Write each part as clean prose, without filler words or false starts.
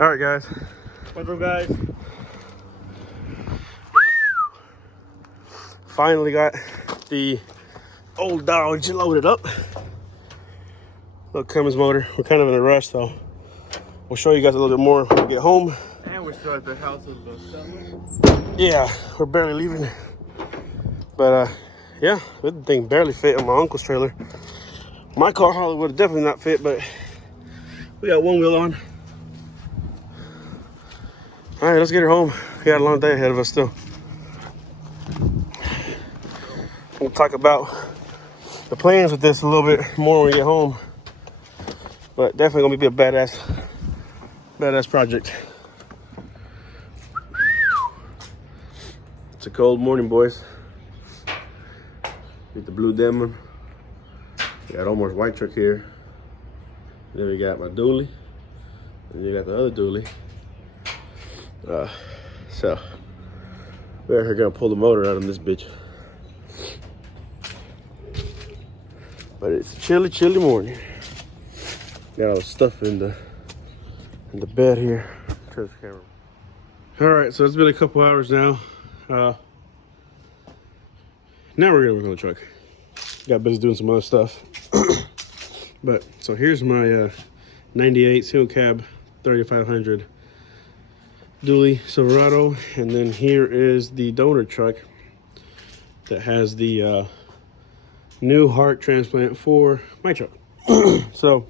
All right, guys. What's up, guys? Finally got the old Dodge loaded up. Little Cummins motor. We're kind of in a rush, so we'll show you guys a little bit more when we get home. And we're still at the house of the seller. Yeah, we're barely leaving. But yeah, this thing barely fit on my uncle's trailer. My car hardly would have definitely not fit, but we got one wheel on. All right, let's get her home. We got a long day ahead of us still. We'll talk about the plans with this a little bit more when we get home. But definitely gonna be a badass project. It's a cold morning, boys. Get the blue Demon. We got almost white truck here. Then we got my dually. And you got the other dually. So we're gonna pull the motor out of this bitch. But it's a chilly morning. Got all the stuff in the bed here. Turn the camera. All right, so it's been a couple hours now. Now we're gonna work on the truck. Got busy doing some other stuff. But so here's my 98 single cab 3500 dually Silverado, and then here is the donor truck that has the new heart transplant for my truck. So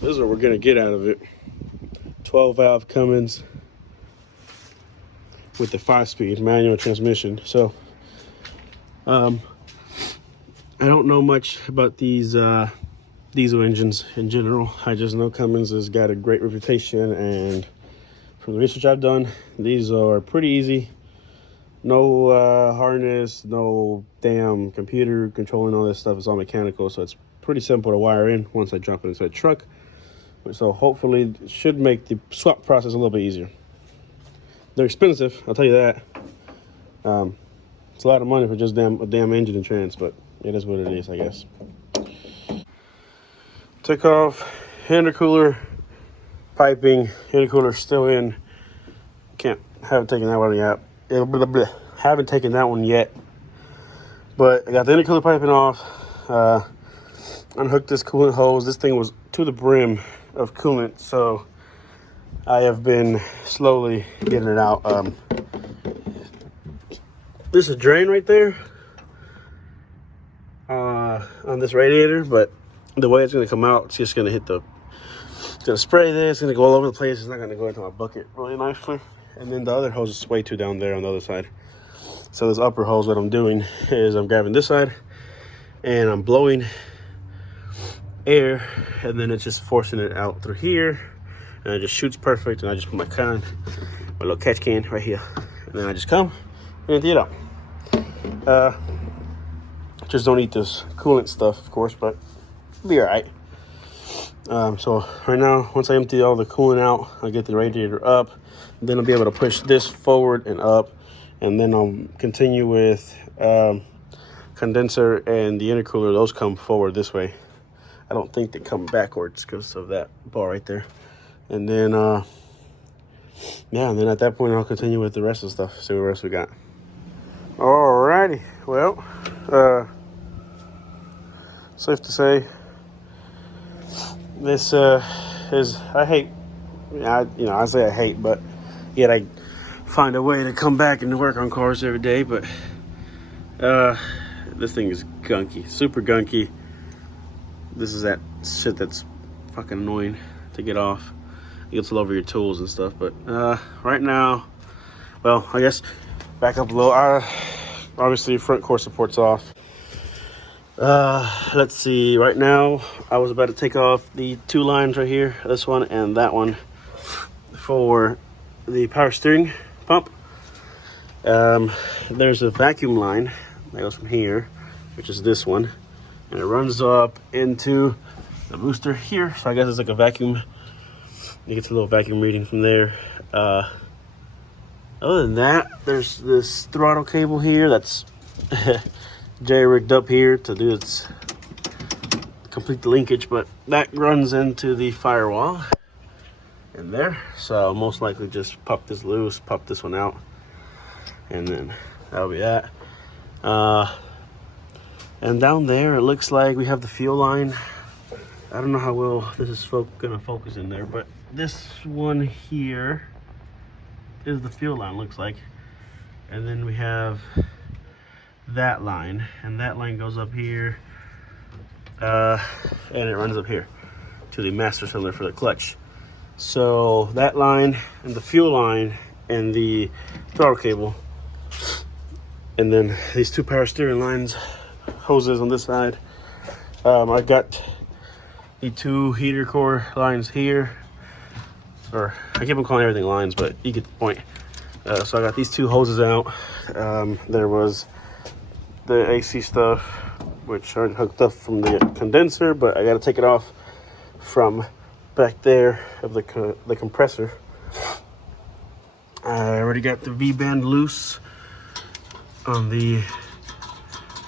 this is what we're gonna get out of it. 12 valve Cummins with the 5-speed manual transmission. So I don't know much about these diesel engines in general. I just know Cummins has got a great reputation, and from the research I've done, these are pretty easy. No harness, no damn computer controlling all this stuff. It's all mechanical, so it's pretty simple to wire in once I drop it inside the truck. So hopefully it should make the swap process a little bit easier. They're expensive, I'll tell you that. It's a lot of money for just a damn engine and trans, but it is what it is, I guess. Took off intercooler piping. Intercooler still in. Haven't taken that one yet. Haven't taken that one yet. But I got the intercooler piping off. Unhooked this coolant hose. This thing was to the brim of coolant, so I have been slowly getting it out. There's a drain right there on this radiator, but the way it's going to come out, it's just going to hit it's going to spray this, it's going to go all over the place. It's not going to go into my bucket really nicely. And then the other hose is way too down there on the other side. So this upper hose, what I'm doing is I'm grabbing this side and I'm blowing air, and then it's just forcing it out through here, and it just shoots perfect. And I just put my little catch can right here, and then I just come and empty it out. Just don't eat this coolant stuff, of course, but it'll be all right. So right now, once I empty all the coolant out, I get the radiator up, then I'll be able to push this forward and up, and then I'll continue with condenser and the intercooler. Those come forward this way. I don't think they come backwards because of that bar right there. And then yeah, and then at that point I'll continue with the rest of the stuff, see what else we got. Alrighty, well, safe to say this is, I hate, I say I hate, but yet I find a way to come back and work on cars every day. But this thing is gunky, super gunky. This is that shit that's fucking annoying to get off. It gets all over your tools and stuff. But right now, well, I guess back up a little. Obviously, front core support's off. Let's see. Right now, I was about to take off the two lines right here, this one and that one, for the power steering pump. There's a vacuum line that goes from here, which is this one, and it runs up into the booster here. So I guess it's like a vacuum. You get a little vacuum reading from there. Other than that, there's this throttle cable here that's J-rigged up here to do its complete the linkage, but that runs into the firewall in there. So I'll most likely just pop this loose, pop this one out, and then that'll be that. And down there, it looks like we have the fuel line. I don't know how well this is gonna focus in there, but this one here is the fuel line, looks like. And then we have that line, and that line goes up here, and it runs up here to the master cylinder for the clutch. So that line and the fuel line and the throttle cable, and then these two power steering lines, hoses on this side. I got the two heater core lines here, or I keep on calling everything lines, but you get the point. So I got these two hoses out. There was the AC stuff, which are hooked up from the condenser, but I got to take it off from back there of the compressor. I already got the V-band loose on the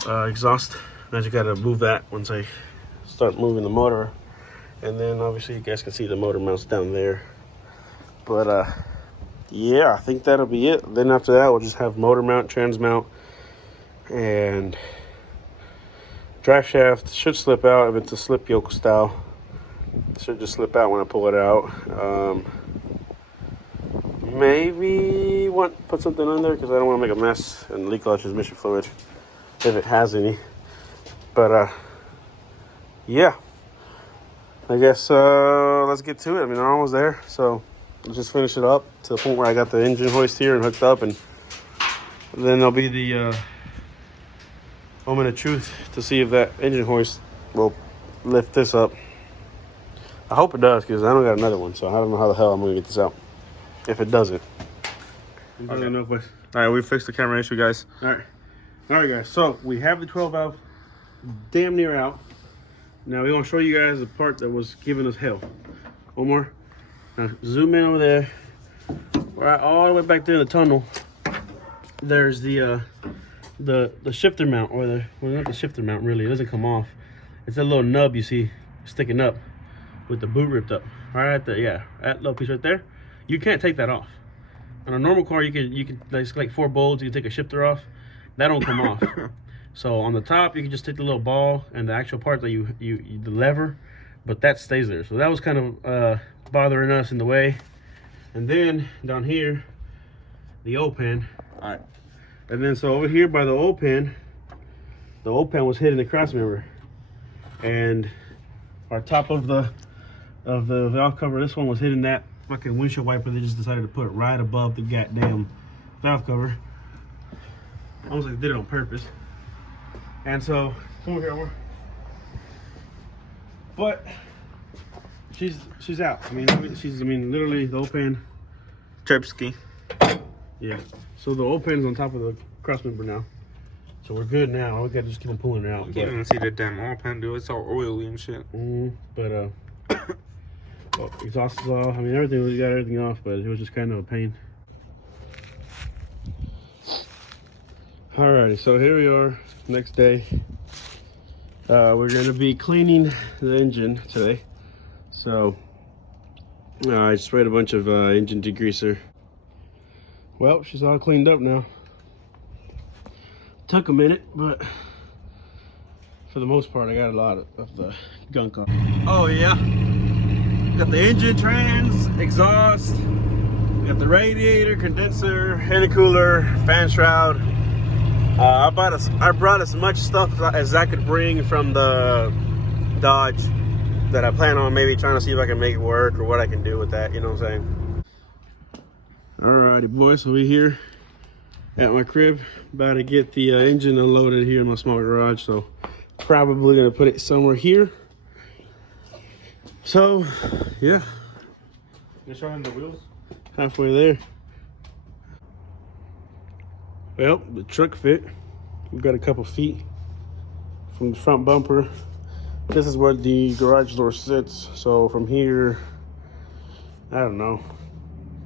exhaust. I just got to move that once I start moving the motor. And then obviously you guys can see the motor mounts down there. But yeah, I think that'll be it. Then after that, we'll just have motor mount, trans mount, and drive shaft. Should slip out if it's a slip yoke style. It should just slip out when I pull it out. Maybe put something on there because I don't want to make a mess and leak out transmission fluid if it has any. But yeah, I guess let's get to it. I mean, I'm almost there, so let's just finish it up to the point where I got the engine hoist here and hooked up, and then there'll be the moment of truth to see if that engine hoist will lift this up. I hope it does, because I don't got another one, so I don't know how the hell I'm gonna get this out if it doesn't. Okay. All right, we fixed the camera issue, guys. All right, guys. So we have the 12 valve damn near out. Now we want to show you guys the part that was giving us hell. One more. Now zoom in over there. Right, all the way back there in the tunnel. There's the shifter mount, or well, not the shifter mount really. It doesn't come off. It's a little nub you see sticking up with the boot ripped up. Right at that little piece right there. You can't take that off. On a normal car, you can like 4 bolts. You can take a shifter off. That don't come off. So on the top, you can just take the little ball and the actual part that the lever, but that stays there. So that was kind of bothering us in the way. And then down here, the oil pan. All right. And then so over here by the oil pan was hitting the cross member, and our top of the valve cover, this one was hitting that fucking windshield wiper. They just decided to put it right above the goddamn valve cover. Almost like they did it on purpose. And so, come over here, Omar. But she's out. I mean, literally the oil pan. Tripski. Yeah. So the oil pan is on top of the cross member now. So we're good now. We gotta just keep on pulling it out. You can't even see the damn oil pan, dude. It's all oily and shit. But well, exhaust is off. I mean, everything, we got everything off, but it was just kind of a pain. Alrighty, so here we are, next day. We're gonna be cleaning the engine today. So I sprayed a bunch of engine degreaser. Well, she's all cleaned up now. Took a minute, but for the most part, I got a lot of the gunk off. Oh yeah, got the engine, trans, exhaust, got the radiator, condenser, intercooler, fan shroud. I brought as much stuff as I could bring from the Dodge that I plan on maybe trying to see if I can make it work or what I can do with that, you know what I'm saying? Alrighty boys, so we here at my crib, about to get the engine unloaded here in my small garage, so probably gonna put it somewhere here. So yeah, You're showing the wheels? halfway there. Well, the truck fit. We've got a couple feet from the front bumper. This is where the garage door sits. So from here, I don't know,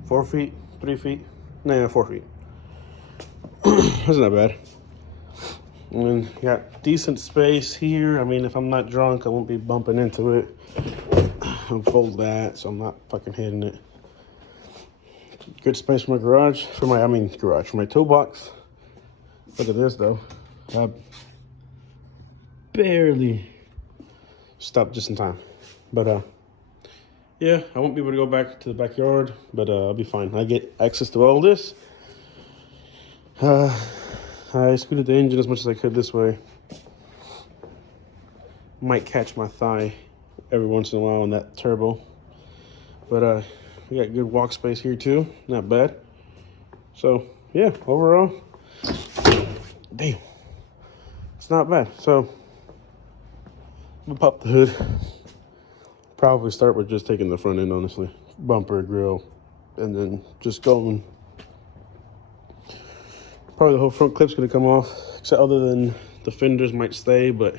4 feet, 3 feet? Nah, 4 feet. That's not bad. And then you got decent space here. I mean, if I'm not drunk, I won't be bumping into it. I'll fold that so I'm not fucking hitting it. Good space for my garage, for my toolbox. Look at this though. I barely stopped just in time. But yeah, I won't be able to go back to the backyard, but I'll be fine. I get access to all this. I scooted the engine as much as I could this way. Might catch my thigh every once in a while on that turbo. But we got good walk space here too. Not bad. So yeah, overall, damn, it's not bad. So we'll pop the hood. Probably start with just taking the front end, honestly. Bumper, grill, and then just going. Probably the whole front clip's gonna come off, except other than the fenders might stay, but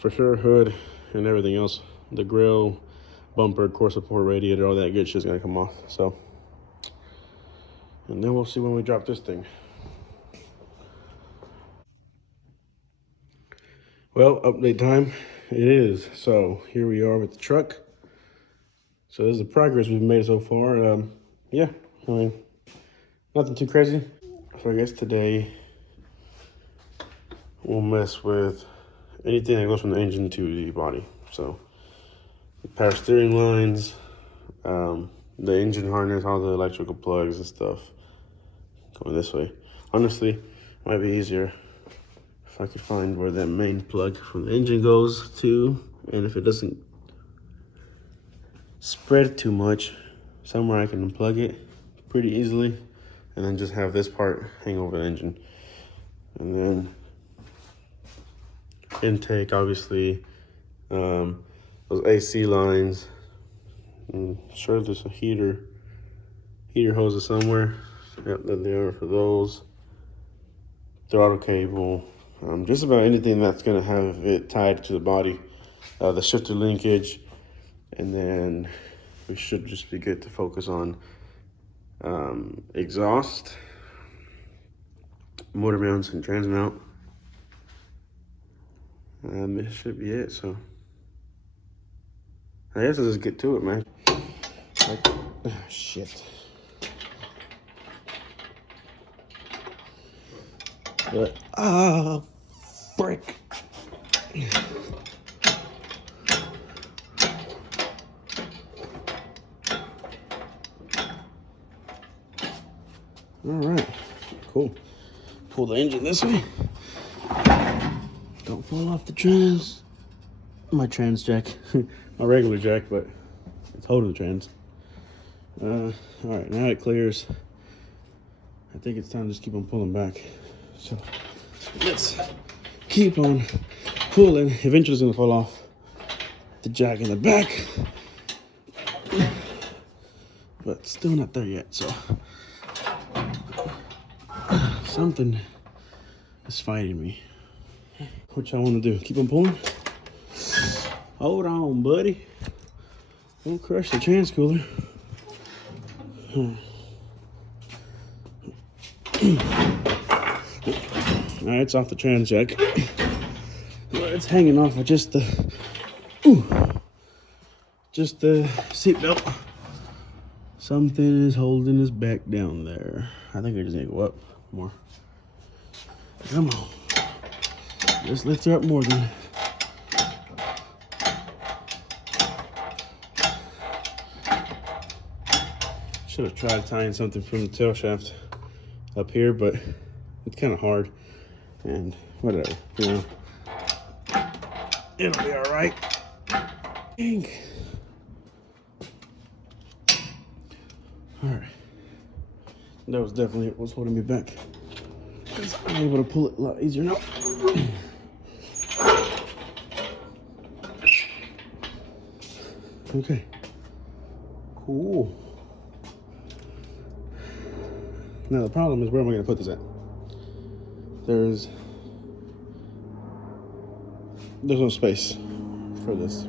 for sure hood and everything else, the grill, bumper, core support, radiator, all that good shit's gonna come off. So, and then we'll see when we drop this thing. Well, update time. It is. So here we are with the truck. So this is the progress we've made so far. Yeah, I mean, nothing too crazy. So I guess today we'll mess with anything that goes from the engine to the body. So the power steering lines, the engine harness, all the electrical plugs and stuff going this way. Honestly, it might be easier if I could find where that main plug from the engine goes to, and if it doesn't spread too much, somewhere I can unplug it pretty easily, and then just have this part hang over the engine. And then intake, obviously, those AC lines. I'm sure there's a heater hoses somewhere. Yep, that they are for those. Throttle cable, just about anything that's gonna have it tied to the body. The shifter linkage, and then we should just be good to focus on exhaust, motor mounts, and trans mount. This should be it. So I guess let's just get to it, man. Shit. But frick. All right, cool. Pull the engine this way. Don't fall off the trans. My trans jack, my regular jack, but it's holding the trans. All right, now it clears. I think it's time to just keep on pulling back. So let's keep on pulling. Eventually it's gonna fall off the jack in the back, but still not there yet. So something is fighting me. What y'all wanna do? Keep on pulling? Hold on, buddy. Don't crush the trans cooler. All right, it's off the trans jack. It's hanging off of just the seat belt. Something is holding us back down there. I think I just need to go up more. Come on. Just lift her up more than. Should have tried tying something from the tail shaft up here, but it's kind of hard. And whatever, you know. It'll be all right. Dang. All right. That was definitely what's holding me back. Because I'm able to pull it a lot easier now. Okay. Cool. Now the problem is, where am I going to put this at? There's no space for this.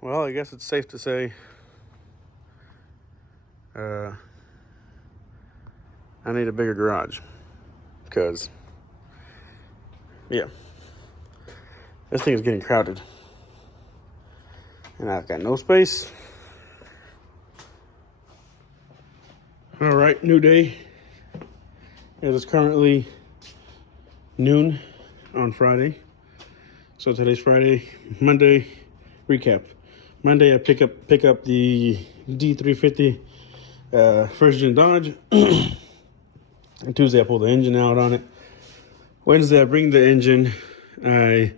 Well, I guess it's safe to say I need a bigger garage because, yeah, this thing is getting crowded and I've got no space. All right, new day. It is currently noon on Friday. So today's Friday. Monday, recap. Monday I pick up the D350 first gen Dodge. And Tuesday I pull the engine out on it. Wednesday I bring the engine. I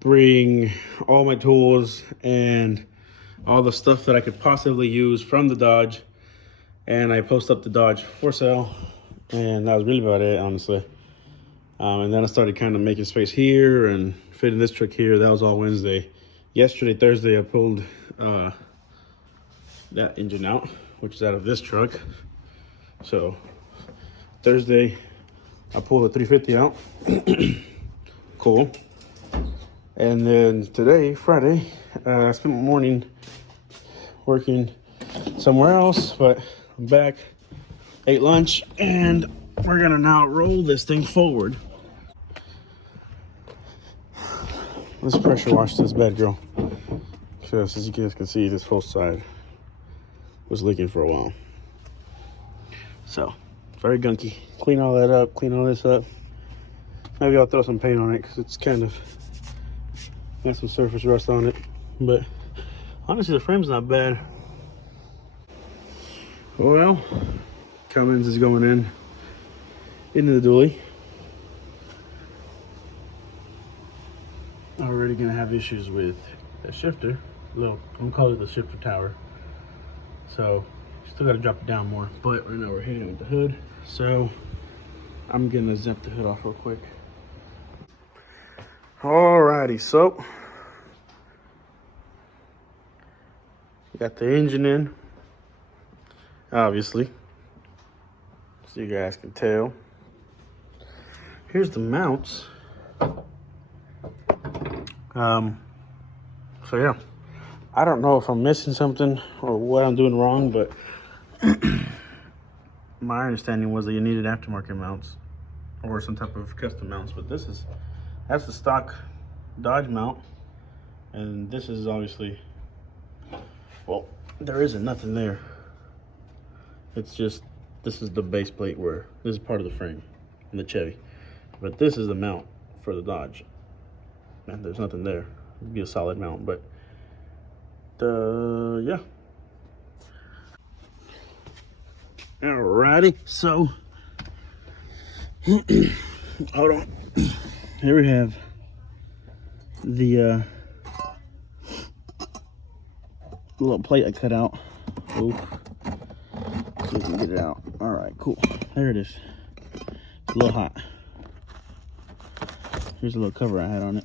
bring all my tools and all the stuff that I could possibly use from the Dodge, and I post up the Dodge for sale. And that was really about it, honestly. And then I started kind of making space here and fitting this truck here. That was all Wednesday. Yesterday, Thursday, I pulled that engine out, which is out of this truck. So Thursday, I pulled the 350 out. Cool. And then today, Friday, I spent my morning working somewhere else, but I'm back, ate lunch, and we're gonna now roll this thing forward. Let's pressure wash this bed, girl. Because as you guys can see, this whole side was leaking for a while. So, very gunky. Clean all that up, clean all this up. Maybe I'll throw some paint on it because it's kind of got some surface rust on it. But honestly, the frame's not bad. Well, Cummins is going into the dually. Already gonna have issues with the shifter. I'm gonna call it the shifter tower. So still gotta drop it down more, but right now we're hitting it with the hood. So I'm gonna zip the hood off real quick. Alrighty, so got the engine in, obviously, so you guys can tell. Here's the mounts. So yeah, I don't know if I'm missing something or what I'm doing wrong, but my understanding was that you needed aftermarket mounts or some type of custom mounts, but that's the stock Dodge mount, and this is obviously, well, there isn't nothing there. It's just, this is the base plate where this is part of the frame in the Chevy, but this is the mount for the Dodge, and there's nothing there. It'd be a solid mount, but yeah. Alrighty, so hold on. Here we have the little plate I cut out. Ooh, see if we can get it out. All right, cool. There it is. It's a little hot. Here's a little cover I had on it.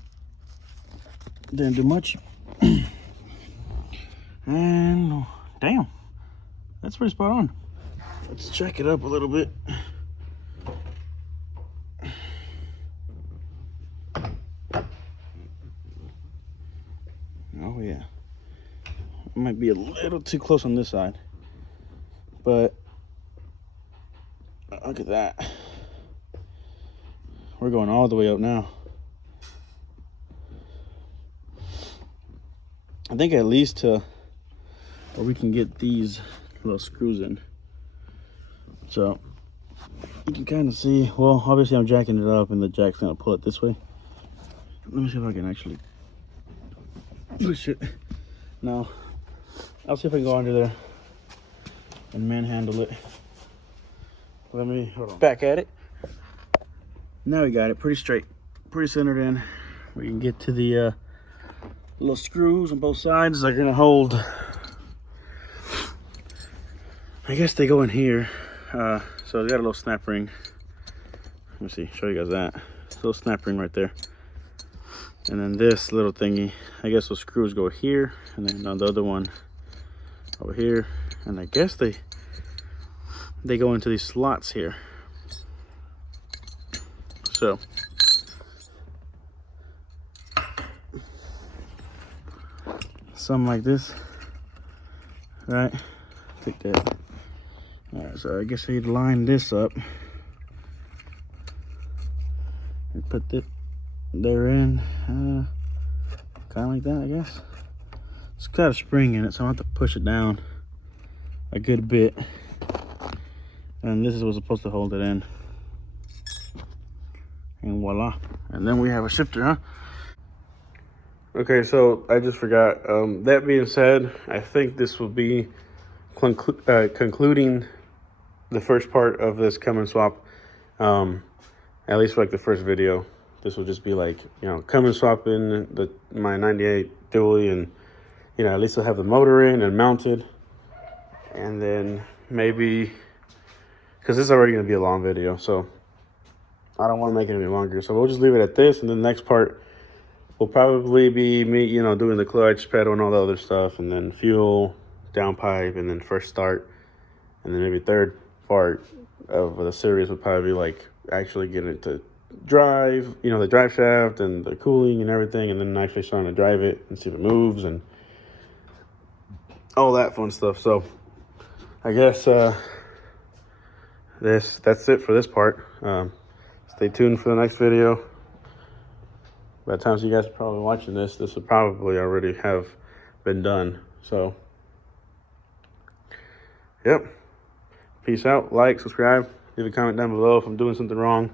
Didn't do much. And damn, that's pretty spot on. Let's check it up a little bit. Oh yeah, it might be a little too close on this side, but look at that. We're going all the way up now. I think at least to where we can get these little screws in. So you can kind of see, well, obviously I'm jacking it up and the jack's gonna pull it this way. Let me see if I can actually push it. No, I'll see if I can go under there and manhandle it. Let me, hold on. Back at it. Now we got it pretty straight, pretty centered in. We can get to the little screws on both sides. They're gonna hold, I guess they go in here. So they got a little snap ring. Let me see, show you guys that. It's a little snap ring right there. And then this little thingy, I guess those screws go here, and then on the other one over here. And I guess they go into these slots here. So something like this, right? Take that All right, so I guess I need to line this up and put it there in, kind of like that, I guess. It's got a spring in it, so I have to push it down a good bit. And this is what's supposed to hold it in. And voila. And then we have a shifter, huh? Okay, so I just forgot. That being said, I think this will be concluding the first part of this Cummins swap. At least for like the first video. This will just be like, you know, Cummins swapping my 98 dually, and you know, at least I'll have the motor in and mounted. And then maybe, because this is already going to be a long video, so I don't want to make it any longer. So we'll just leave it at this, and then the next part will probably be me, you know, doing the clutch, pedal, and all the other stuff, and then fuel, downpipe, and then first start. And then maybe third part of the series would probably be like actually getting it to drive, you know, the drive shaft and the cooling and everything, and then actually starting to drive it and see if it moves and all that fun stuff. So I guess that's it for this part. Stay tuned for the next video. By the time you guys are probably watching this will probably already have been done. So yep, peace out, like, subscribe, leave a comment down below if I'm doing something wrong.